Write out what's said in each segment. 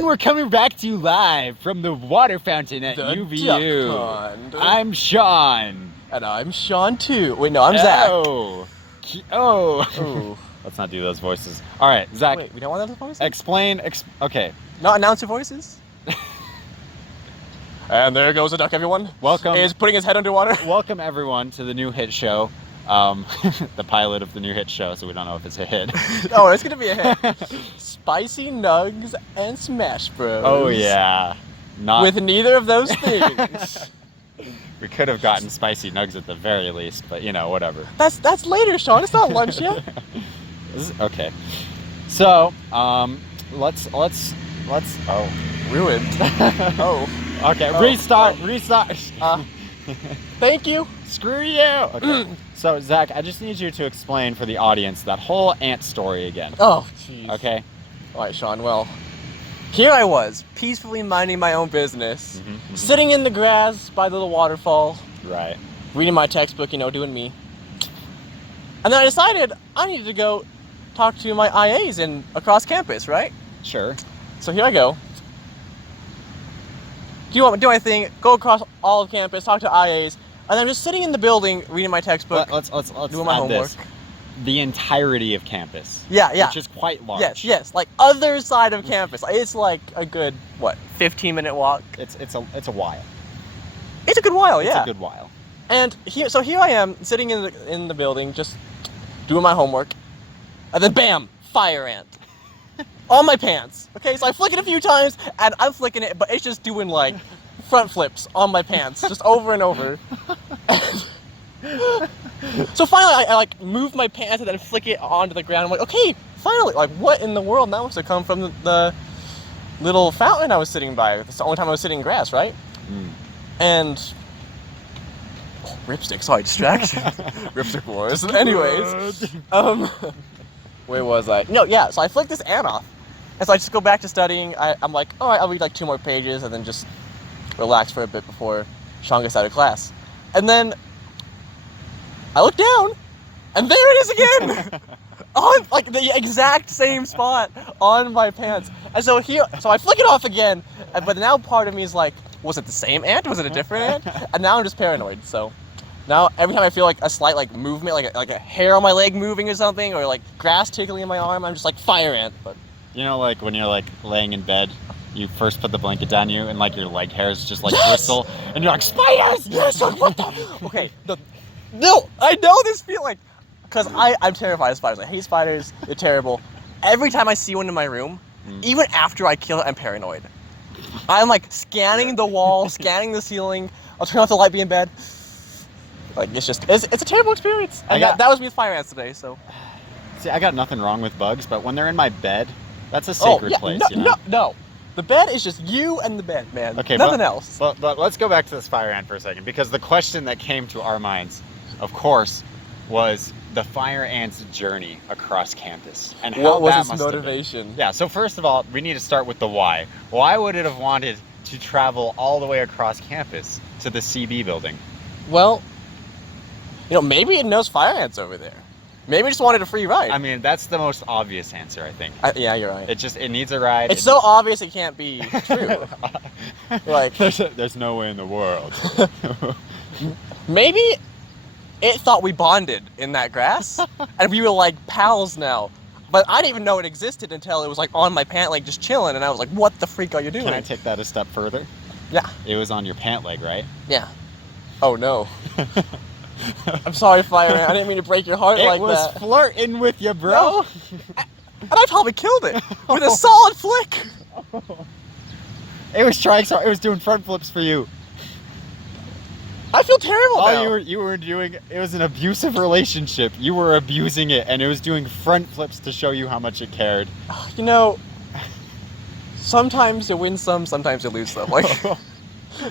And we're coming back to you live from the water fountain at The UVU. Duck Pond. I'm Sean. And I'm Sean too. Wait, no, I'm Zach. Oh. Ooh. Let's not do those voices. All right, Zach. Wait, we don't want those voices? Explain. Okay. Not announcer voices? And there goes the duck, everyone. Welcome. He's putting his head underwater. Welcome, everyone, to the new hit show. The pilot of the new hit show, so we don't know if it's a hit. Oh, it's going to be a hit. Spicy Nuggs and Smash Bros. Oh, yeah. Not With neither of those things. We could have gotten Spicy Nuggs at the very least, but you know, whatever. That's later, Sean. It's not lunch yet. Okay. So, let's. Oh, ruined. Oh. Okay. Oh. Restart. Thank you. Screw you. Okay. So, Zach, I just need you to explain for the audience that whole ant story again. Oh, jeez. Okay. All right, Sean. Well, here I was, peacefully minding my own business, sitting in the grass by the little waterfall, Right. reading my textbook, doing me. And then I decided I needed to go talk to my IAs across campus, right? Sure. So here I go. Do my thing, go across all of campus, talk to IAs, and then I'm just sitting in the building reading my textbook, Let's doing my add homework. this. The entirety of campus. Yeah. Which is quite large. Yes, like other side of campus. It's like a good 15-minute walk. It's a while. It's a good while, yeah. It's a good while. And here I am sitting in the building, just doing my homework, and then bam, fire ant on my pants. Okay, so I flick it a few times, and I'm flicking it, but it's just doing like front flips on my pants, just over and over. So finally, I like move my pants and then flick it onto the ground. I'm like, okay, finally, like what in the world? That must have come from the little fountain I was sitting by. That's the only time I was sitting in grass, right? And ripstick, sorry, distraction. Ripstick wars. Anyways, where was I? No, yeah. So I flicked this ant off, and so I just go back to studying. I'm like, all right, I'll read like 2 more pages and then just relax for a bit before Sean gets out of class. And then I look down, and there it is again, on like the exact same spot on my pants. And so I flick it off again, but now part of me is like, was it the same ant? Was it a different ant? And now I'm just paranoid. So now every time I feel like a slight like movement, like a hair on my leg moving or something, or like grass tickling in my arm, I'm just like fire ant. But you know, like when you're like laying in bed, you first put the blanket down you, and like your leg hairs just like bristle, and you're like, spiders! Yes, like, what the? Okay, no, I know this feeling, because I'm terrified of spiders. I hate spiders. They're terrible. Every time I see one in my room, even after I kill it, I'm paranoid. I'm like scanning the wall, scanning the ceiling. I'll turn off the light, be in bed. Like it's a terrible experience. And that was me with fire ants today. So, see, I got nothing wrong with bugs, but when they're in my bed, that's a sacred place. No. The bed is just you and the bed, man. Okay, nothing else. But let's go back to this fire ant for a second, because the question that came to our minds, of course, was the fire ant's journey across campus and how what was that its must have been. motivation? Yeah. So first of all, we need to start with the why. Why would it have wanted to travel all the way across campus to the CB building? Well, maybe it knows fire ants over there. Maybe it just wanted a free ride. I mean, that's the most obvious answer, I think. Yeah, you're right. It needs a ride. It's so obvious it can't be true. Like there's no way in the world. Maybe it thought we bonded in that grass, and we were like pals now. But I didn't even know it existed until it was like on my pant leg, just chilling, and I was like, "What the freak are you doing?" Can I take that a step further? Yeah. It was on your pant leg, right? Yeah. Oh no. I'm sorry, fire ant. I didn't mean to break your heart like that. It was flirting with you, bro. No. And I probably killed it with a solid flick. It was trying so. It was doing front flips for you. I feel terrible now. All you were doing, it was an abusive relationship. You were abusing it, and it was doing front flips to show you how much it cared. Sometimes you win some, sometimes you lose some. Like,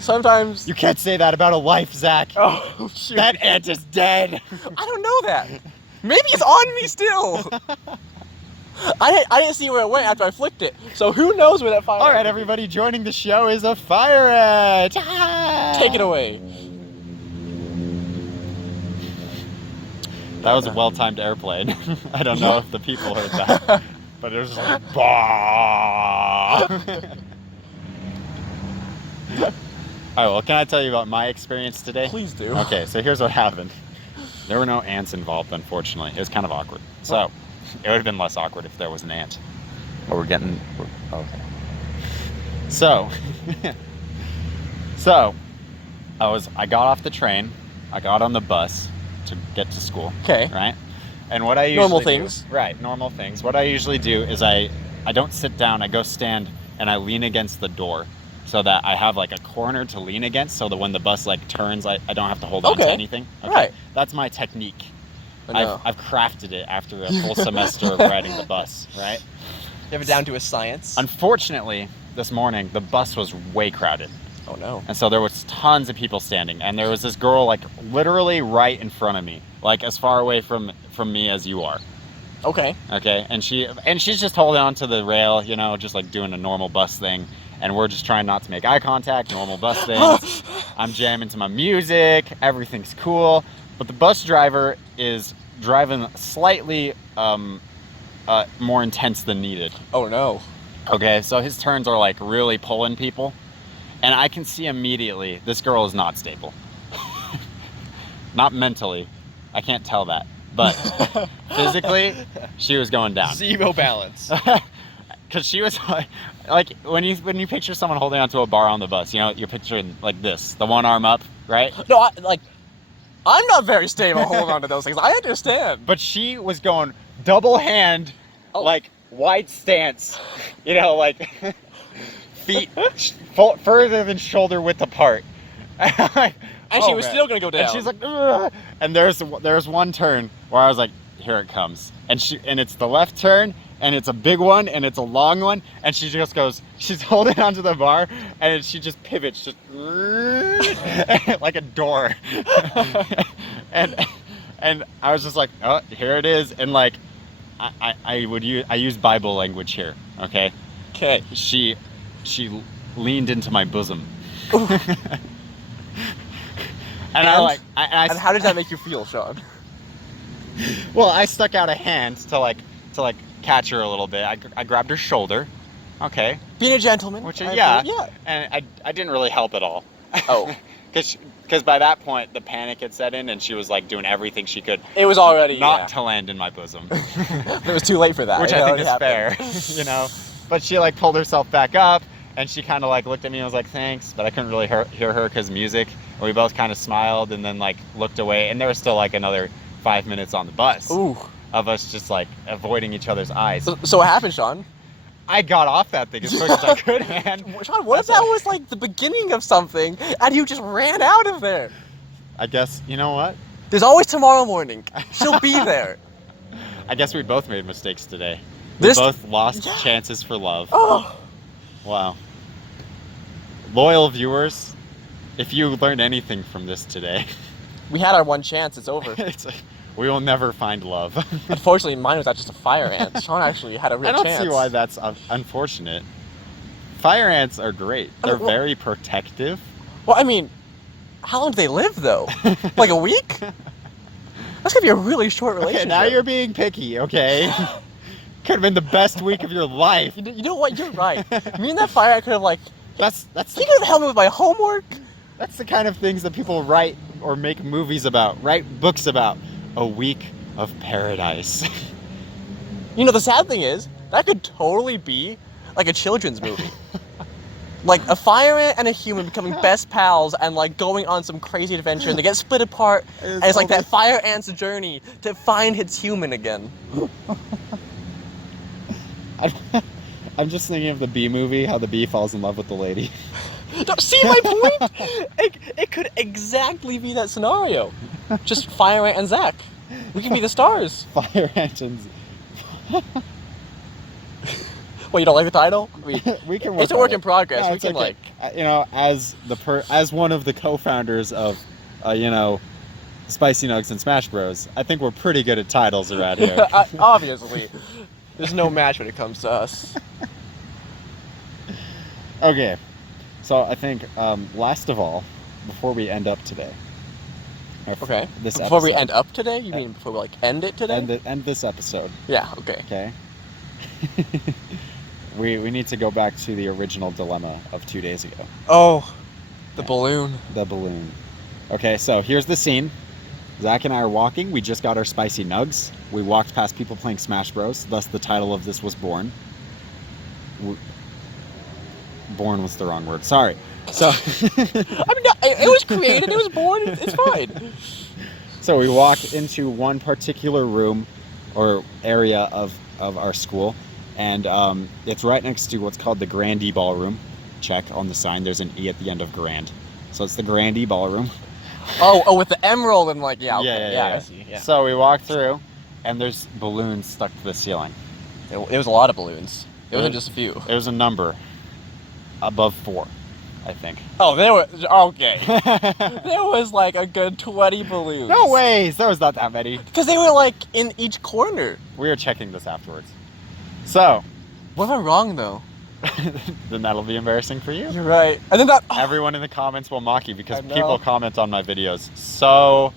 sometimes... You can't say that about a life, Zach. Oh, shoot. That ant is dead. I don't know that. Maybe it's on me still. I didn't see where it went after I flicked it. So who knows where that fire All right, ant everybody, joining the show is a fire ant. Take it away. That was a well-timed airplane. I don't know if the people heard that. But it was just like, bah. All right, well, can I tell you about my experience today? Please do. Okay, so here's what happened. There were no ants involved, unfortunately. It was kind of awkward. So, it would have been less awkward if there was an ant. But okay. So, I got off the train. I got on the bus to get to school. Okay. Right? And what I usually Normal things. Right, normal things. What I usually do is I don't sit down, I go stand and I lean against the door so that I have like a corner to lean against so that when the bus like turns, I don't have to hold on to anything. Okay. Right. That's my technique. I I've crafted it after a full semester of riding the bus, right? You have it down to a science. Unfortunately, this morning the bus was way crowded. Oh no. And so there was tons of people standing, and there was this girl like literally right in front of me, like as far away from me as you are. Okay. Okay, and she's just holding on to the rail, you know, just like doing a normal bus thing, and we're just trying not to make eye contact, normal bus things. I'm jamming to my music, everything's cool, but the bus driver is driving slightly more intense than needed. Oh no. Okay, so his turns are like really pulling people. And I can see immediately, this girl is not stable. Not mentally. I can't tell that. But physically, she was going down. Zero balance. Because she was like when you picture someone holding onto a bar on the bus, you know, you're picturing like this, the one arm up, right? No, I'm not very stable holding on to those things. I understand. But she was going double hand, like wide stance, you know, like feet further than shoulder width apart. And she was still gonna go down. And she's like, ugh. And there's one turn where I was like, here it comes. And it's the left turn, and it's a big one, and it's a long one, and she just goes, she's holding onto the bar, and she just pivots, just like a door. and I was just like, oh, here it is. And like, I use Bible language here, okay? Okay. She leaned into my bosom. And and how did that make you feel, Sean? Well, I stuck out a hand to catch her a little bit. I grabbed her shoulder. Okay. Being a gentleman. Yeah. And I didn't really help at all. Oh. Because by that point the panic had set in, and she was like doing everything she could. It was already not to land in my bosom. It was too late for that. Which I think is fair, you know. But she like pulled herself back up, and she kind of like looked at me and was like, thanks, but I couldn't really hear her because music. And we both kind of smiled and then like looked away, and there was still like another 5 minutes on the bus. Ooh. Of us just like avoiding each other's eyes. So what happened, Sean? I got off that thing as quick as I could, man. Sean, what if that was like the beginning of something and you just ran out of there? I guess, you know what? There's always tomorrow morning. She'll be there. I guess we both made mistakes today. We both lost chances for love. Oh. Wow. Loyal viewers, if you learned anything from this today, we had our one chance. It's over. It's like, we will never find love. Unfortunately, mine was not just a fire ant. Sean actually had a real chance. I don't see why that's unfortunate. Fire ants are great. They're very protective. Well, I mean, how long do they live, though? Like a week? That's gonna be a really short relationship. Okay, now you're being picky, okay? Could have been the best week of your life. You know what? You're right. Me and that fire ant could have like... That's he could have helped me with my homework. That's the kind of things that people write or make movies about, write books about. A week of paradise. You know, the sad thing is, that could totally be like a children's movie. Like a fire ant and a human becoming best pals and like going on some crazy adventure, and they get split apart, and it's like that fire ant's journey to find its human again. I'm just thinking of the bee movie, how the bee falls in love with the lady. See my point? It could exactly be that scenario. Just Fire Ant and Zach. We can be the stars. Fire Ant and Well, you don't like the title? We can work it's a work in progress. Yeah, we can okay. You know, as one of the co-founders of Spicy Nuggs and Smash Bros, I think we're pretty good at titles around here. Obviously. There's no match when it comes to us. Okay. So I think, last of all, before we end up today. Okay. Before we end up today? You mean before we end it today? End this episode. Yeah. Okay. Okay. We need to go back to the original dilemma of 2 days ago. Oh, the balloon. The balloon. Okay, so here's the scene. Zach and I are walking. We just got our Spicy Nuggs. We walked past people playing Smash Bros. Thus, the title of this was born. Born was the wrong word. Sorry. So, it was created. It was born. It's fine. So we walk into one particular room or area of our school, and it's right next to what's called the Grandee Ballroom. Check on the sign. There's an E at the end of Grand. So it's the Grandee Ballroom. Oh, with the emerald and like, yeah, okay. Yeah. I see. Yeah. So we walk through, and there's balloons stuck to the ceiling. It was a lot of balloons. It wasn't just a few. It was a number above 4, I think. Oh, okay. There was like a good 20 balloons. No ways! There was not that many. Because they were like in each corner. We were checking this afterwards. So. What if I'm wrong though? Then that'll be embarrassing for you. You're right. And then Everyone in the comments will mock you because I know. people comment on my videos so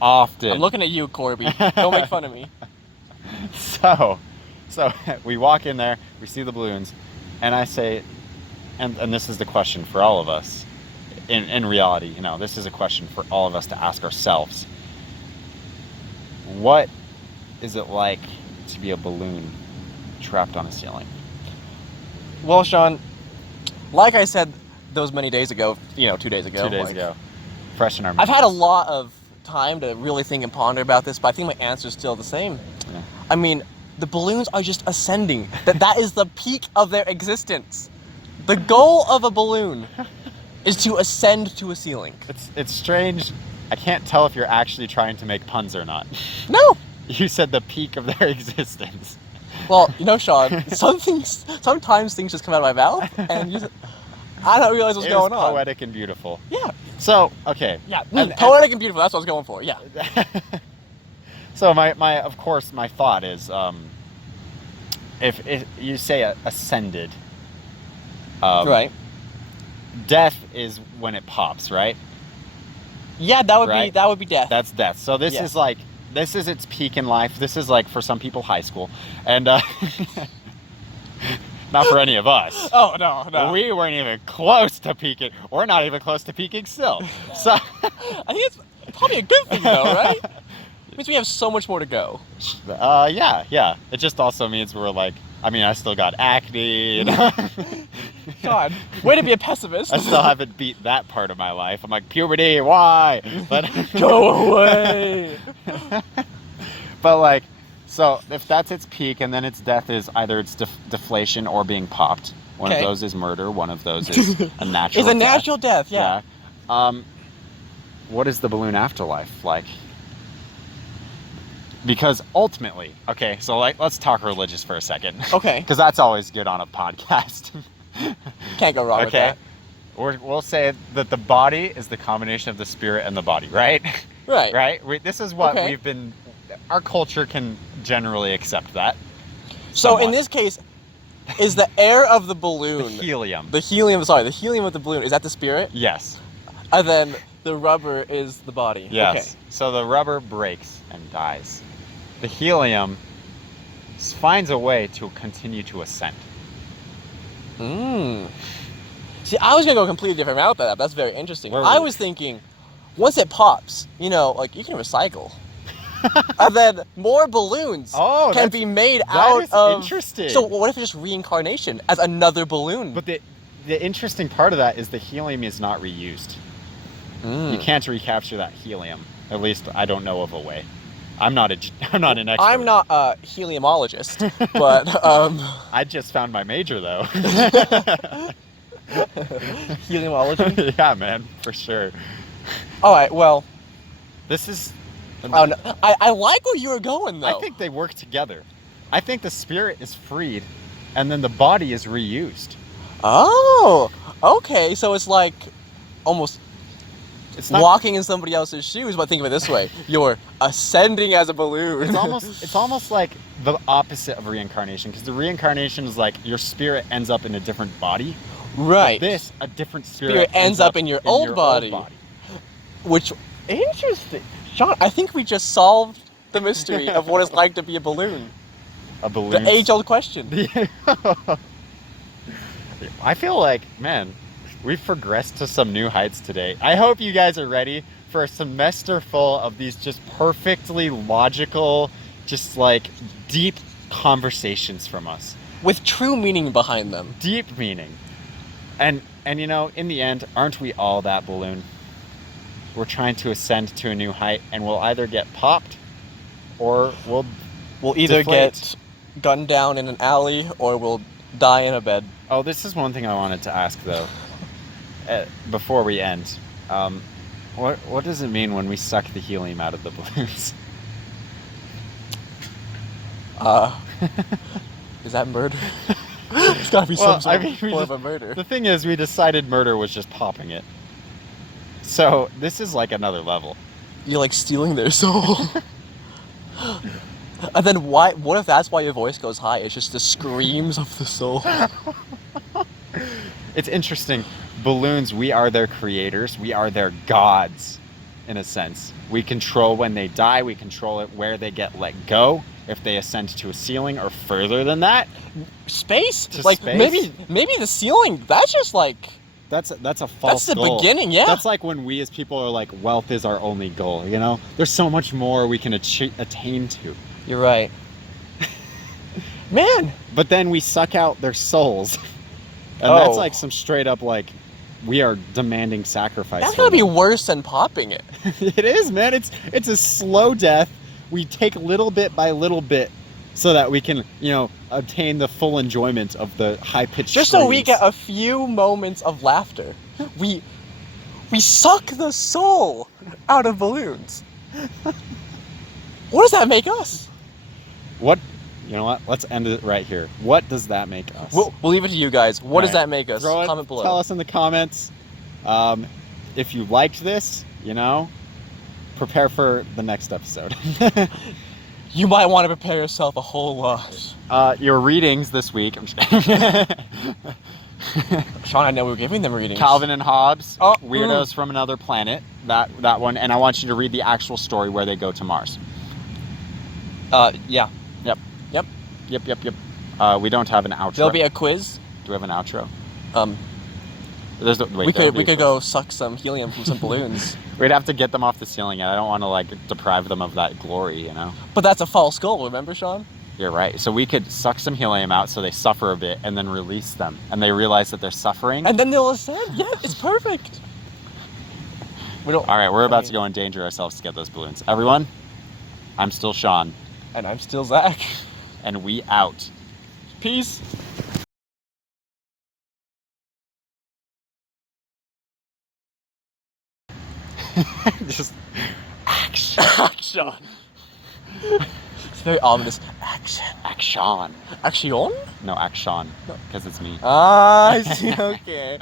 often. I'm looking at you, Corby. Don't make fun of me. So we walk in there, we see the balloons, and I say, and this is the question for all of us. In reality, this is a question for all of us to ask ourselves. What is it like to be a balloon trapped on a ceiling? Well, Sean, like I said those many days ago, 2 days ago. 2 days ago. Fresh in our minds. I've had a lot of time to really think and ponder about this, but I think my answer is still the same. Yeah. I mean, the balloons are just ascending. That is the peak of their existence. The goal of a balloon is to ascend to a ceiling. It's strange. I can't tell if you're actually trying to make puns or not. No. You said the peak of their existence. Well, Sean, sometimes things just come out of my mouth, and I don't realize what's going on. Poetic and beautiful. Yeah. So, okay. Yeah, poetic and beautiful, that's what I was going for, yeah. So of course, my thought is, if you say ascended, right. Death is when it pops, right? Yeah, that would be death. That's death. So this is like, this is its peak in life. This is like, for some people, high school. And not for any of us. Oh, no. We weren't even close to peaking. We're not even close to peaking still. So I think it's probably a good thing, though, right? It means we have so much more to go. Yeah. It just also means we're like, I still got acne. God, way to be a pessimist. I still haven't beat that part of my life. I'm like, puberty, why? But go away. But like, so if that's its peak, and then its death is either it's deflation or being popped. One of those is murder. One of those is a natural. It's a natural death. Yeah. What is the balloon afterlife like? Because ultimately, okay, so like, let's talk religious for a second. Okay. Because that's always good on a podcast. Can't go wrong with that. We'll say that the body is the combination of the spirit and the body, right? Right. Right? This is what we've been, our culture can generally accept that. So in this case, is the air of the balloon... The helium. The helium of the balloon, is that the spirit? Yes. And then the rubber is the body. Yes. Okay. So the rubber breaks and dies. The helium finds a way to continue to ascend. See, I was going to go a completely different route with that. That's very interesting. I was thinking, once it pops, like, you can recycle. And then more balloons can be made out of... That is interesting. So what if it's just reincarnation as another balloon? But the interesting part of that is the helium is not reused. You can't recapture that helium. At least I don't know of a way. I'm not an expert. I'm not a heliumologist, but I just found my major though. Heliumology? Yeah, man, for sure. All right, well, this is. Oh no, I like where you were going though. I think they work together. I think the spirit is freed, and then the body is reused. Oh, okay. So it's like almost. It's not, walking in somebody else's shoes, but think of it this way: you're ascending as a balloon. It's almost like the opposite of reincarnation, because the reincarnation is like your spirit ends up in a different body. Right. But a different spirit ends up in your old body. Which, interesting. Sean, I think we just solved the mystery of what it's like to be a balloon. a balloon. The age-old question. I feel like, man, we've progressed to some new heights today. I hope you guys are ready for a semester full of these just perfectly logical, just like deep conversations from us. With true meaning behind them. Deep meaning. And you know, in the end, aren't we all that balloon? We're trying to ascend to a new height, and we'll either get popped or we'll either deflate. get gunned down in an alley or we'll die in a bed. Oh, this is one thing I wanted to ask though. Before we end, what does it mean when we suck the helium out of the balloons? Is that murder? It's gotta be some sort of a murder. The thing is, we decided murder was just popping it. So this is like another level. You're like stealing their soul. And then why? What if that's why your voice goes high? It's just the screams of the soul. It's interesting. Balloons, we are their creators. We are their gods, in a sense. We control when they die. We control it where they get let go. If they ascend to a ceiling or further than that. Space? To like space? maybe the ceiling. That's just like. That's a false That's the goal. beginning, yeah. That's like when we as people are like, wealth is our only goal, you know? There's so much more we can attain to. You're right. Man! But then we suck out their souls. And that's like some straight up like, we are demanding sacrifice. That's gotta be worse than popping it. It is, man. It's a slow death. We take little bit by little bit so that we can, you know, obtain the full enjoyment of the high-pitched Just screams. so we get a few moments of laughter. We suck the soul out of balloons. What does that make us? What? You know what? Let's end it right here. What does that make us? We'll leave it to you guys. What does All right. that make us? Throw it, Comment below. Tell us in the comments. If you liked this, you know, prepare for the next episode. You might want to prepare yourself a whole lot. Your readings this week. I'm just kidding. Sean, I know we're giving them readings. Calvin and Hobbes, Oh, Weirdos from Another Planet. That one, and I want you to read the actual story where they go to Mars. Yeah. Yep. We don't have an outro. There'll be a quiz. Do we have an outro? We could go suck some helium from some balloons. We'd have to get them off the ceiling, and I don't want to like deprive them of that glory, you know. But that's a false goal, remember, Sean? You're right. So we could suck some helium out so they suffer a bit, and then release them, and they realize that they're suffering. And then they'll ascend. Yeah, it's perfect. All right, we're about to go endanger ourselves to get those balloons. Everyone, I'm still Sean. And I'm still Zach. And we out. Peace. Just action. Action. It's very ominous. Action. Action. Action? No, action. Because it's me. Ah, I see. Okay.